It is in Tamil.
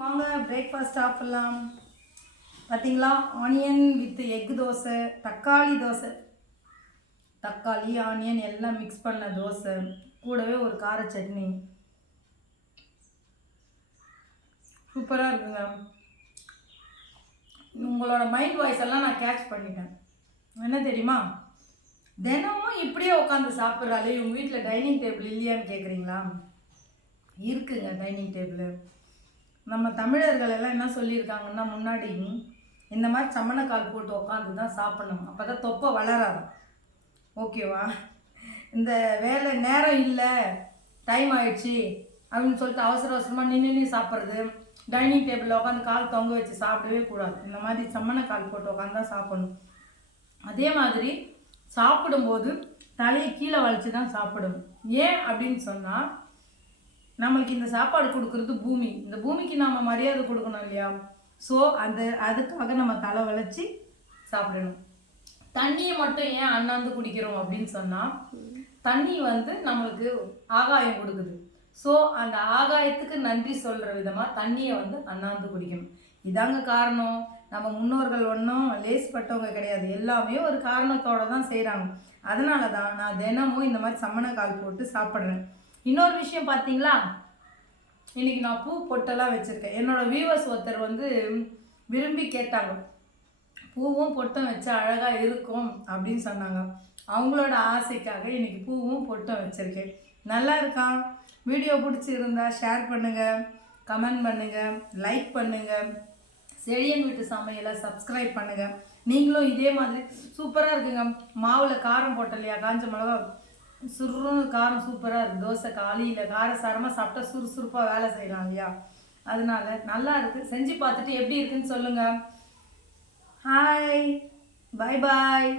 வாங்க பிரேக்ஃபாஸ்ட் சாப்பிட்லாம். பார்த்தீங்களா, ஆனியன் வித் எக் தோசை, தக்காளி தோசை, தக்காளி ஆனியன் எல்லாம் மிக்ஸ் பண்ண தோசை, கூடவே ஒரு கார சட்னி. சூப்பராக இருக்குங்க. உங்களோட மைண்ட் வாய்ஸ் எல்லாம் நான் கேட்ச் பண்ணிட்டேன். என்ன தெரியுமா, தினமும் இப்படியே உட்காந்து சாப்பிட்றாலே உங்கள் வீட்டில் டைனிங் டேபிள் இல்லையான்னு கேட்குறீங்களா? இருக்குங்க டைனிங் டேபிள். நம்ம தமிழர்கள் எல்லாம் என்ன சொல்லியிருக்காங்கன்னா, முன்னாடி இந்த மாதிரி சம்மணக்கால் போட்டு உட்காந்து தான் சாப்பிடணும், அப்போ தான் தொப்பை வளராது. ஓகேவா? இந்த வேலை நேரம் இல்லை, டைம் ஆயிடுச்சு அப்படின்னு சொல்லிட்டு அவசர அவசரமாக நின்று சாப்பிட்றது, டைனிங் டேபிளில் உட்காந்து கால் தொங்க வச்சு சாப்பிடவே கூடாது. இந்த மாதிரி சம்மணக்கால் போட்டு உட்காந்து தான் சாப்பிடணும். அதே மாதிரி சாப்பிடும்போது தலையை கீழே வலிச்சு தான் சாப்பிடணும். ஏன் அப்படின்னு சொன்னால், நம்மளுக்கு இந்த சாப்பாடு கொடுக்குறது பூமி, இந்த பூமிக்கு நாம் மரியாதை கொடுக்கணும் இல்லையா? ஸோ அதுக்காக நம்ம தலை வளைச்சி சாப்பிடணும். தண்ணியை மட்டும் ஏன் அண்ணாந்து குடிக்கிறோம் அப்படின்னு சொன்னால், தண்ணி நம்மளுக்கு ஆகாயம் கொடுக்குது. ஸோ அந்த ஆகாயத்துக்கு நன்றி சொல்கிற விதமாக தண்ணியை அண்ணாந்து குடிக்கணும். இதாங்க காரணம். நம்ம முன்னோர்கள் ஒன்றும் லேஸ்பட்டவங்க கிடையாது, எல்லாமே ஒரு காரணத்தோடு தான் செய்கிறாங்க. அதனால தான் நான் தினமும் இந்த மாதிரி சம்மணக்கால் போட்டு சாப்பிட்றேன். இன்னொரு விஷயம் பார்த்தீங்களா, இன்றைக்கி நான் பூ பொட்டெல்லாம் வச்சுருக்கேன். என்னோடய வியூவர்ஸ் ஒருத்தர் விரும்பி கேட்டாங்க, பூவும் பொட்டும் வச்சா அழகாக இருக்கும் அப்படின்னு சொன்னாங்க. அவங்களோட ஆசைக்காக இன்றைக்கி பூவும் பொட்டும் வச்சுருக்கேன். நல்லா இருக்கா? வீடியோ பிடிச்சிருந்தா ஷேர் பண்ணுங்கள், கமெண்ட் பண்ணுங்கள், லைக் பண்ணுங்கள், செழியன் வீட்டு சமையலை சப்ஸ்கிரைப் பண்ணுங்கள். நீங்களும் இதே மாதிரி சூப்பராக இருக்குங்க. மாவில் காரம் போட்டோம் இல்லையா, காஞ்ச மிளகா, சுருன்னு காரம் சூப்பராக இருக்குது. தோசை காலையில் காரசாரமாக சாப்பிட்டா சுறுசுறுப்பாக வேலை செய்யலாம் இல்லையா? அதனால நல்லா இருக்குது. செஞ்சு பார்த்துட்டு எப்படி இருக்குன்னு சொல்லுங்கள். ஹாய், பாய் பாய்.